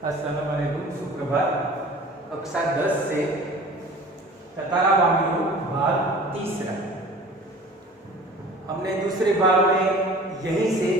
अस्सलाम वालेकुम, सुप्रभात। कक्षा 10 से ततारा वामिलो भाग तीसरा। हमने दूसरे भाग में यहीं से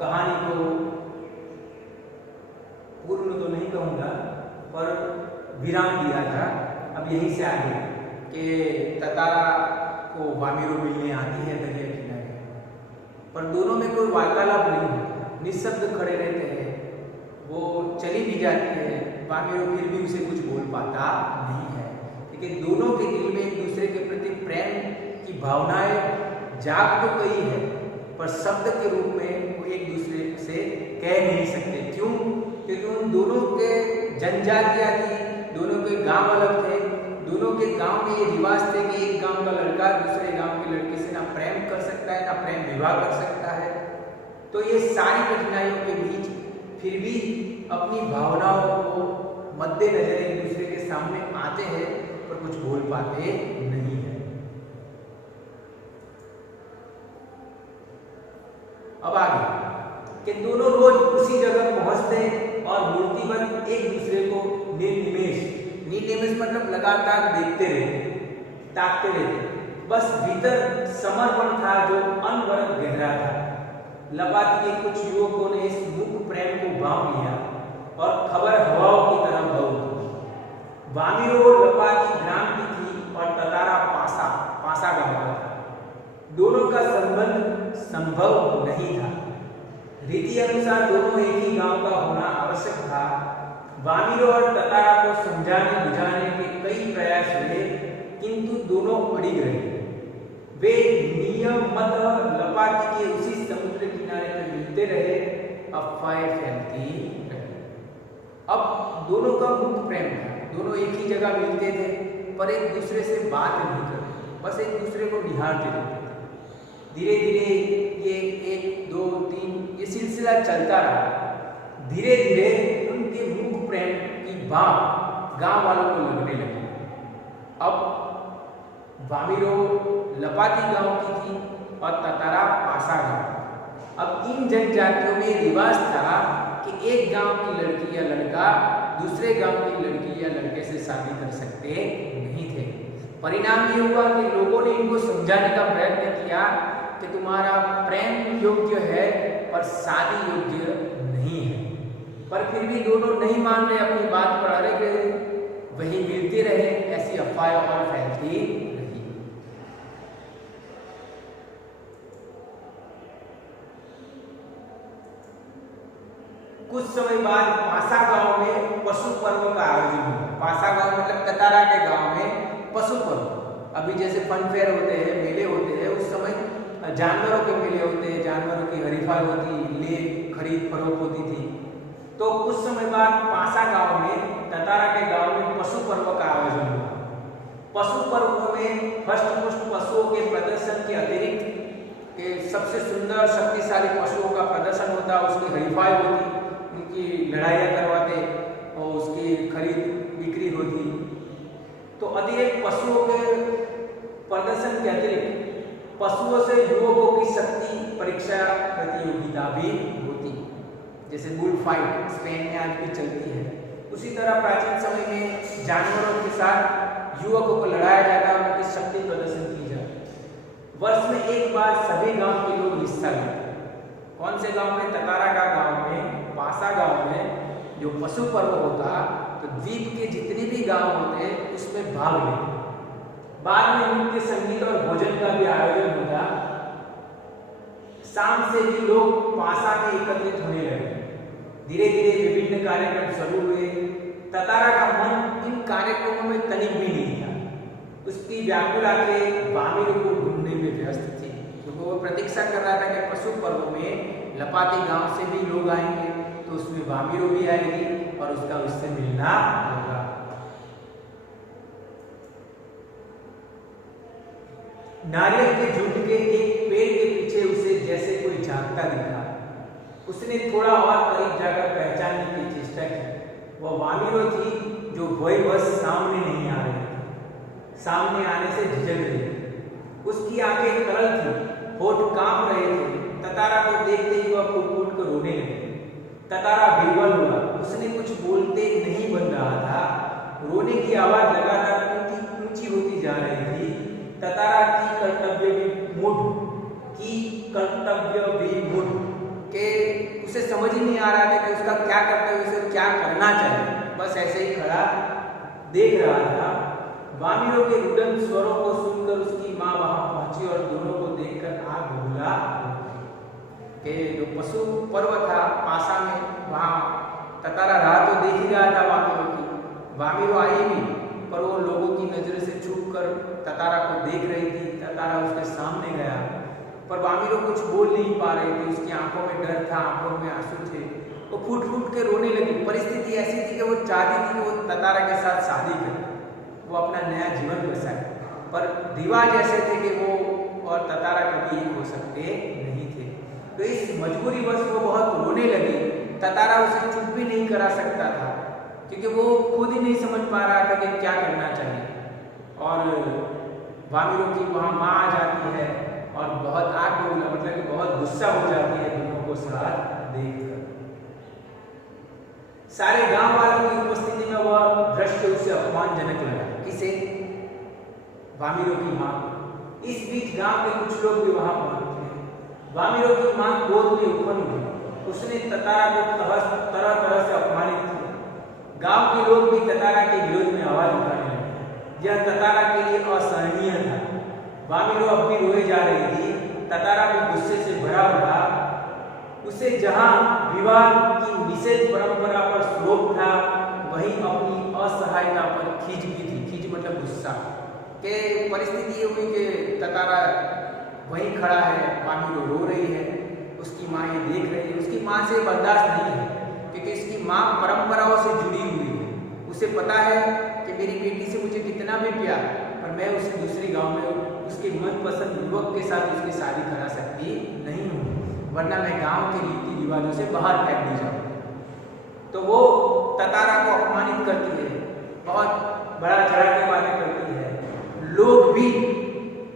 कहानी को पूर्ण तो नहीं कहूँगा पर विराम दिया था। अब यहीं से आगे कि ततारा को वामिलो मिलने आती है दरिया किनारे, पर दोनों में कोई वार्तालाप नहीं होता, निःशब्द खड़े रहते हैं। वो चली भी जाती है, वामिलो फिर भी उसे कुछ बोल पाता नहीं है, लेकिन दोनों के दिल में एक दूसरे के प्रति प्रेम की भावनाएं जाग तो गई है, पर शब्द के रूप में वो एक दूसरे से कह नहीं सकते। क्यों? क्योंकि उन दोनों के जनजातियाँ थी, दोनों के गांव अलग थे। दोनों के गांव में ये रिवाज थे कि एक गांव का लड़का दूसरे गांव के लड़के से ना प्रेम कर सकता है, ना प्रेम विवाह कर सकता है। तो ये सारी कठिनाइयों के बीच फिर भी अपनी भावनाओं को मद्देनजर एक दूसरे के सामने आते हैं, पर कुछ बोल पाते नहीं है। अब आगे कि दोनों रोज उसी जगह पहुंचते और मूर्तिवत एक दूसरे को निर्निमेष मतलब लगातार देखते रहते, ताकते रहते। बस भीतर समर्पण था जो अनवरत गहरा था। लपाती के कुछ युवकों ने इस मुख प्रेम को बांध लिया और खबर हवाओं की तरह बह। वामिलो लपाती ग्राम की थी और ततारा पासा गांव का था। दोनों का संबंध संभव नहीं था। रीति अनुसार दोनों एक ही गांव का होना आवश्यक था। वामिलो और ततारा को समझाने बुझाने के कई प्रयास हुए, किंतु दोनों अड़िग रहे। वे नियमतः लपाती के उसी समुद्र किनारे पर मिलते रहे, अफवाहें फैलती रही। अब दोनों का मुक्त प्रेम था, दोनों एक ही जगह मिलते थे, पर एक दूसरे से बात नहीं करते, बस एक दूसरे को निहारते रहते। धीरे धीरे ये 1, 2, 3 ये सिलसिला चलता रहा। धीरे धीरे उनके मुख प्रेम की बात गांव वालों को लगने लगी। अब वामिलो लपाती गांव की थी और ततारा पासा गांव। अब इन जनजातियों में रिवाज था कि एक गांव की लड़की या लड़का दूसरे गांव की लड़की या लड़के से शादी कर सकते नहीं थे। परिणाम ये हुआ कि लोगों ने इनको समझाने का प्रयत्न किया कि तुम्हारा प्रेम योग्य है पर शादी योग्य नहीं है, पर फिर भी दोनों नहीं मान रहे, अपनी बात पर अड़े गए, वही मिलते रहे। ऐसी अफवाहें और फैलती रही। कुछ समय बाद पासा गांव में पशु पर्व का आयोजन हुआ। पासा गांव मतलब ततारा के गांव में पशु पर्व, अभी जैसे फन फेयर होते हैं, मेले होते हैं, उस समय जानवरों के मेले होते हैं, जानवरों की हरीफाई होती, ले खरीद फरोख्त होती थी। तो कुछ समय बाद पासा गांव में ततारा के गांव में पशु पर्व का आयोजन हुआ। पशु पर्व में हष्टपुष्ट पशुओं के प्रदर्शन के अतिरिक्त के सबसे सुंदर शक्तिशाली पशुओं का प्रदर्शन होता, उसकी हरीफाई होती, उनकी लड़ाइयाँ करवाते और उसकी खरीद बिक्री होती। तो अतिरिक्त पशुओं के प्रदर्शन के अतिरिक्त पशुओं से युवकों की शक्ति परीक्षा प्रतियोगिता भी होती, जैसे बुल फाइट स्पेन में आज भी चलती है। उसी तरह प्राचीन समय में जानवरों के साथ युवकों को लड़ाया जाता, उनकी शक्ति प्रदर्शन की जाती। वर्ष में एक बार सभी गांव के लोग हिस्सा लेते। कौन से गांव में? ततारा का गांव में, पासा गांव में जो पशु पर्व होता, तो द्वीप के जितने भी गांव होते उसमें भाग लेते। बाद में नृत्य, संगीत और भोजन का भी आयोजन होता। शाम से भी लोग पासा में एकत्रित होने लगे। धीरे धीरे विभिन्न कार्यक्रम शुरू हुए। ततारा का मन इन कार्यक्रमों में तनिक भी नहीं था। उसकी व्याकुला के वामिलो को ढूंढने में व्यस्त थी, क्योंकि वो प्रतीक्षा कर रहा था कि पशु पर्व में लपाती गांव से भी लोग आएंगे, तो उसमें वामिलो भी आएगी और उसका उससे मिलना होगा। नारियल के झुंड के एक पेड़ के पीछे उसे जैसे कोई झांकता दिखा। उसने थोड़ा और करीब जाकर पहचानने की चेष्टा की। वह वामिलो थी जो भयवश सामने नहीं आ रही थी, सामने आने से झिझक रही थी। उसकी आंखें तरल थी, होठ कांप रहे थे। ततारा को देखते ही वह फूट फूट कर रोने लगी। ततारा बेबल हुआ, उसने कुछ बोलते नहीं बन रहा था। रोने की आवाज लगातार ऊंची होती जा रही थी। ततारा की कर्तव्य विमूढ़ के उसे समझ ही नहीं आ रहा था कि उसका क्या कर्तव्य, उसे क्या करना चाहिए। बस ऐसे ही खड़ा देख रहा था। वामिरों के रुदन स्वरों को सुनकर उसकी माँ वहां पहुंची और दोनों को देखकर आग भूला कि जो पशु पर्व था पासा में, वहां ततारा राह तो देख ही रहा था वामिरों की। वामिरो आई भी, पर वो लोगों की नजर से छुप कर ततारा को देख रही थी। ततारा उसके सामने गया, पर वामिरो कुछ बोल नहीं पा रहे थे। उसकी आंखों में डर था, आंखों में आंसू थे। वो फूट फूट के रोने लगी। परिस्थिति ऐसी थी कि वो चाहती थी कि वो ततारा के साथ शादी करे, वो अपना नया जीवन बसाए, पर रिवाज ऐसे थे कि वो और ततारा कभी एक हो सकते नहीं थे। तो इस मजबूरी बस वो बहुत रोने लगी। ततारा उसे चुप भी नहीं करा सकता था, क्योंकि वो खुद ही नहीं समझ पा रहा था कि क्या करना चाहिए। और वामिरो की वहाँ माँ आ जाती है और बहुत आग बोला, मतलब कि बहुत गुस्सा हो जाती है दोनों को साथ देखकर। सारे गांव वालों की उपस्थिति में वह दृश्य उसे अपमानजनक लगा। किसे? वामिरो की माँ। इस बीच गांव के कुछ लोग भी वहां पहुंचे। वामिरो की माँ क्रोध में उफन हुई। उसने ततारा को तरह तरह से अपमानित किया। गांव के लोग भी ततारा के विरोध में आवाज उठाने लगे। यह ततारा के लिए असहनीय था। वामिरो अब भी रोए जा रही थी। ततारा भी गुस्से से भरा हुआ। उसे जहां विवाह की निषेध परंपरा पर शोक था, वहीं अपनी असहायता पर खींच भी थी। खींच मतलब गुस्सा के परिस्थिति ये हुई कि ततारा वहीं खड़ा है, वामिरो रो रही है, उसकी माँ ये देख रही है। उसकी माँ से बर्दाश्त नहीं है, क्योंकि इसकी माँ परंपराओं से जुड़ी हुई है। उसे पता है कि मेरी बेटी से मुझे कितना भी प्यार, पर मैं उसे दूसरे गांव में उसके मनपसंद युवक के साथ उसकी शादी करा सकती नहीं हूँ, वरना मैं गांव के रीति रिवाजों से बाहर फेंक दी जाऊँ। तो वो ततारा को अपमानित करती है, बहुत बड़ा चढ़ा के बातें करती है। लोग भी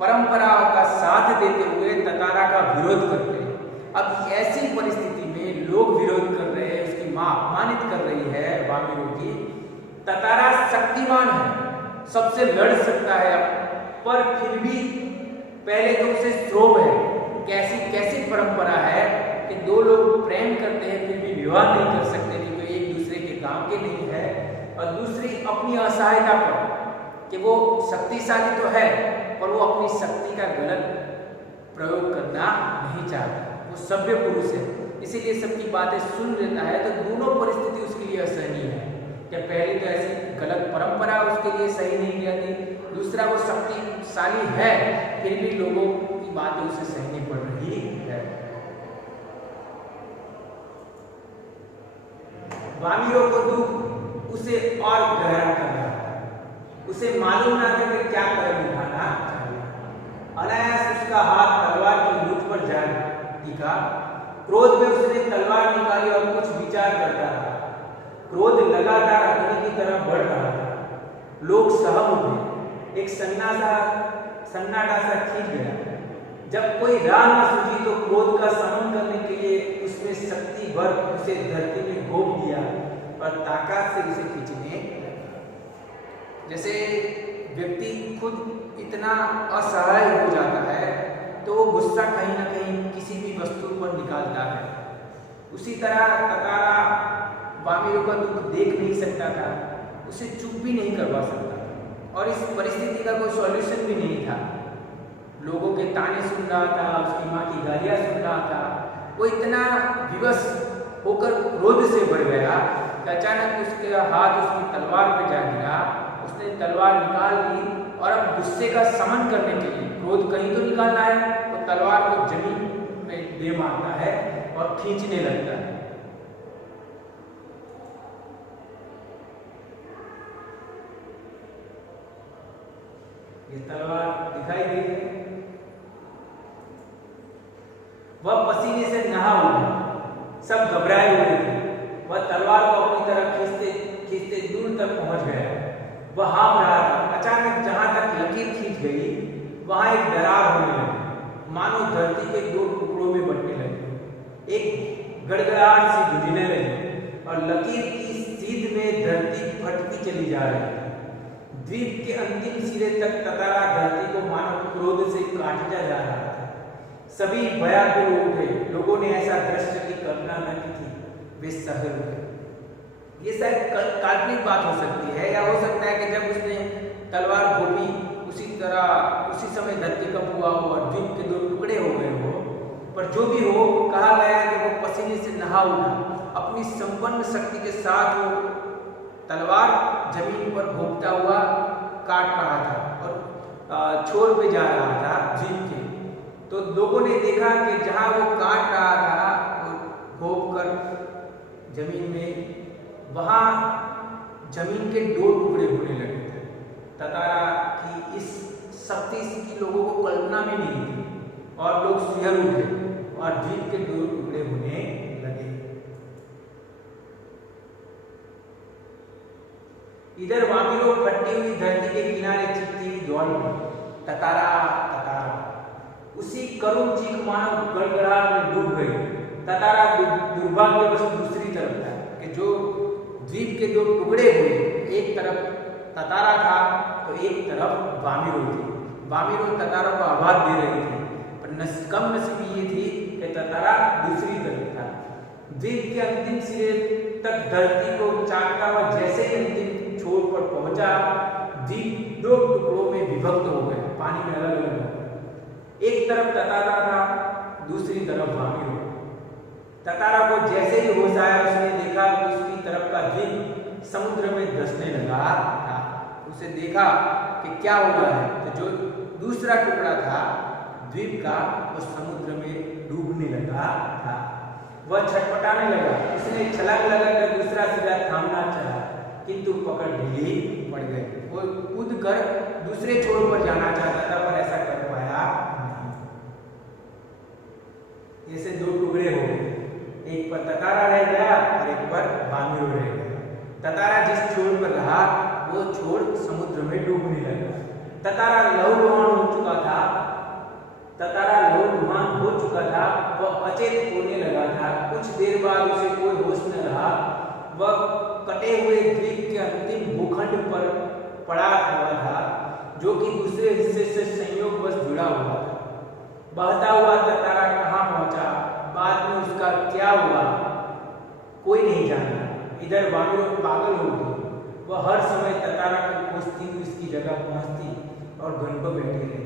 परंपराओं का साथ देते हुए ततारा का विरोध करते हैं। अब ऐसी परिस्थिति में लोग विरोध कर रहे हैं, उसकी माँ अपमानित कर रही है वामिरो की। ततारा शक्तिमान है, सबसे लड़ सकता है, पर फिर भी पहले तो उसे क्षोभ है। कैसी परंपरा है कि दो लोग प्रेम करते हैं फिर भी विवाह नहीं कर सकते, क्योंकि एक दूसरे के गांव के नहीं है। और दूसरी अपनी असहायता पर कि वो शक्तिशाली तो है, पर वो अपनी शक्ति का गलत प्रयोग करना नहीं चाहता। वो सभ्य पुरुष है, इसीलिए सबकी बातें सुन लेता है। तो दोनों परिस्थिति उसके लिए असहनीय है। कि पहले तो ऐसी गलत परंपरा उसके लिए सही नहीं रहती, दूसरा वो शक्तिशाली है, फिर भी लोगों की बातें उसे सहनी पड़ रही है। वामिरो को दुख उसे और गहरा कर रहा था। उसे मालूम ना था कि क्या कदम उठाना चाहिए। अनायास उसका हाथ तलवार की मुठ पर जा टिका। क्रोध में उसने तलवार निकाली और कुछ विचार करता रहा। क्रोध लगातार अग्नि की तरह बढ़ रहा था। लोग सहम उठे। एक सन्नाटा सा खींच गया। जब कोई राह न सूझी तो क्रोध का शमन करने के लिए उसने शक्ति भर उसे धरती में घोंप दिया और ताकत से उसे खींचने लगा। जैसे व्यक्ति खुद इतना असहाय हो जाता है तो वो गुस्सा कहीं ना कहीं किसी भी वस्तु पर निकालता है। उसी तरह ततारा वामिरो का दुख देख नहीं सकता था, उसे चुप भी नहीं करवा सकता, और इस परिस्थिति का कोई सॉल्यूशन भी नहीं था। लोगों के ताने सुन रहा था, उसकी माँ की गालियाँ सुन रहा था। वो इतना विवश होकर क्रोध से भर गया कि अचानक उसके हाथ उसकी तलवार पे जा गिरा। उसने तलवार निकाल ली और अब गुस्से का शमन करने के लिए, क्रोध कहीं तो निकालना है, वो तलवार को जमीन में दे मारता है और खींचने लगता है। ये तलवार दिखाई गई है। वह पसीने से नहा उठा, सब घबराए हुए थे। वह तलवार को अपनी तरफ खींचते खींचते दूर तक पहुंच गया। वह हाँफ रहा था। अचानक जहां तक लकीर खींच गई वहां एक दरार होने लगी, मानो धरती के दो टुकड़ों में बंटने लगी। एक गड़गड़ाहट सी गूंजने लगी। जा रही थी। द्वीप के अंतिम सिरे तक ततारा धरती को मानव क्रोध से काटता जा रहा था। सभी भयाकुल हो उठे। लोगों ने ऐसा दृश्य की कल्पना न की थी, वे सहर उठे। ये शायद काल्पनिक बात हो सकती है, या हो सकता है कि जब उसने तलवार घोपी उसी समय धरती कब हुआ हो और द्वीप के 2 टुकड़े हो गए हो। पर जो भी हो, कहा गया है कि वो पसीने से नहा उठा। अपनी संपन्न शक्ति के साथ वो तलवार जमीन पर घोंपता हुआ काट रहा था और छोर पे जा रहा था द्वीप के। तो लोगों ने देखा कि जहां वो काट रहा था घोंप कर जमीन में, वहां जमीन के 2 टुकड़े होने लगे थे। ततारा की इस शक्ति की लोगों को कल्पना में नहीं थी और लोग सिहर उठे और द्वीप के 2 टुकड़े होने लगे। इधर वामिरो फटी हुई धरती के किनारे चिपकी हुई दौड़ पड़ी, ततारा ततारा। उसी करुण चीख मानो गड़गड़ाहट में डूब गई। ततारा दुर्भाग्यवश दूसरी तरफ था कि जो द्वीप के 2 टुकड़े हुए, एक तरफ ततारा था तो एक तरफ वामिरो थी। वामिरो ततारा को आवाज दे रही थी, पर कम नसीबी ये थी कि ततारा दूसरी तरफ था। द्वीप के अंतिम सिरे तक धरती को चाटता हुआ जैसे ही अंतिम छोर पर पहुंचा, द्वीप 2 टुकड़ों में विभक्त हो गया, पानी में अलग अलग हो गया। एक तरफ ततारा था, दूसरी तरफ वामिरो। ततारा को जैसे ही होश आया, उसने देखा कि उसकी तरफ का द्वीप समुद्र में धंसने लगा था। उसे देखा कि क्या हो रहा है, तो जो दूसरा टुकड़ा था द्वीप का, वो समुद्र में डूबने लगा था। वह छटपटाने लगा। उसने छलांग लगाकर दूसरा सिरा थामना चाहा, किंतु पकड़ ढीली पड़ गई। वो कूद कर दूसरे छोर पर जाना चाहता था, पर ऐसा कर पाया नहीं। जैसे 2 टुकड़े हो गए, एक पर ततारा रह गया और एक पर वामिरो रह गया। ततारा जिस छोर पर रहा, वो छोर समुद्र में डूबने लगा। ततारा लहूलुहान हो चुका था। वह अचेत होने लगा था। कुछ देर बाद उसे कोई होश न रहा। वह कटे हुए द्वीप के अंतिम भूखंड पर पड़ा हुआ था, जो कि दूसरे हिस्से से संयोगवश जुड़ा हुआ था। बहता हुआ ततारा कहाँ पहुंचा, बाद में उसका क्या हुआ, कोई नहीं जानता। इधर वामिरो पागल हो गई। वह हर समय ततारा को खोजती हुई उसकी जगह पहुंचती और घंटों बैठी रहती।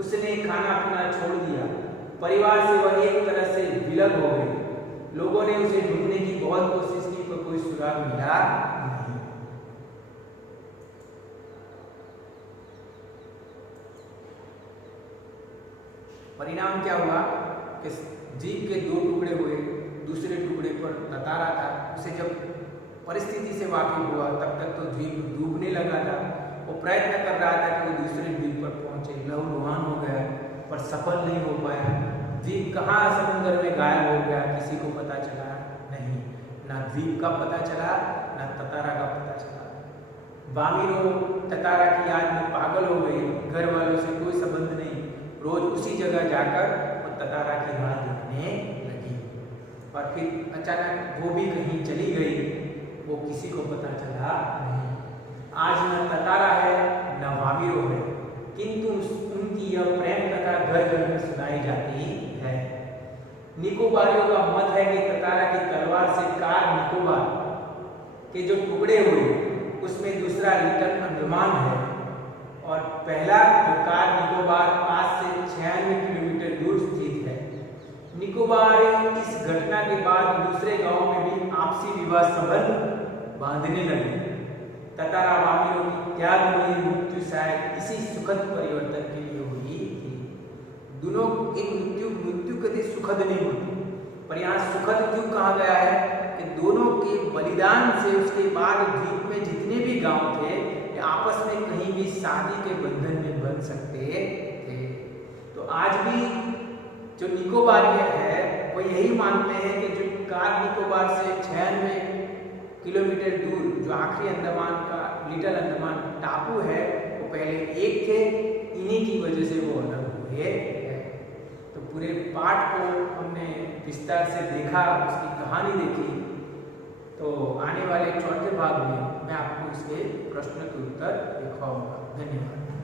उसने खाना पीना छोड़ दिया। परिवार से वह एक तरह से विलग हो गई। लोगों ने उसे ढूंढने की बहुत कोशिश की, पर कोई सुराग मिला नहीं। परिणाम क्या हुआ कि जीव के 2 टुकड़े हुए, दूसरे टुकड़े पर ततारा था। उसे जब परिस्थिति से वाकिफ हुआ, तब तक तो द्वीप डूबने लगा था। वो प्रयत्न कर रहा था कि वो दूसरे द्वीप पर पहुंचे, लहूलुहान हो गया, पर सफल नहीं हो पाया। द्वीप कहाँ समुद्र में गायब हो गया, किसी को पता चला नहीं। ना द्वीप का पता चला, ना ततारा का पता चला। वामिरो ततारा की याद में पागल हो गई। घर वालों से कोई संबंध नहीं। रोज उसी जगह जाकर वो ततारा की राह देखने लगी, और फिर अचानक वो भी कहीं चली गई। वो किसी को पता चला नहीं। आज न ततारा है, न वामिरो है, किंतु उनकी यह प्रेम कथा घर घर में सुनाई जाती है। निकोबारियों का मत है कि ततारा की तलवार से कार निकोबार के जो टुकड़े हुए, उसमें दूसरा लिटिल अंडमान है, और पहला जो कार निकोबार 5 से 96 किलोमीटर दूर स्थित है। निकोबार इस घटना के बाद दूसरे गांव में भी आपसी विवाह संबंध बांधने लगे। ततारा वामिरो की त्यागमयी मृत्यु शायद इसी सुखद परिवर्तन के लिए हुई थी। दोनों एक मृत्यु कभी सुखद नहीं होती, पर यहाँ सुखद क्यों कहा गया है कि दोनों के बलिदान से उसके बाद द्वीप में जितने भी गांव थे, आपस में कहीं भी शादी के बंधन में बन सकते थे। तो आज भी जो निकोबारिया है, वो यही मानते हैं कि जो कार निकोबार से 96 किलोमीटर दूर जो आखिरी अंडमान का लिटिल अंडमान टापू है, वो पहले एक थे, इन्हीं की वजह से वो अलग हुए हैं। तो पूरे पाठ को हमने विस्तार से देखा, उसकी कहानी देखी। तो आने वाले चौथे भाग में मैं आपको इसके प्रश्न के उत्तर दिखाऊंगा। धन्यवाद।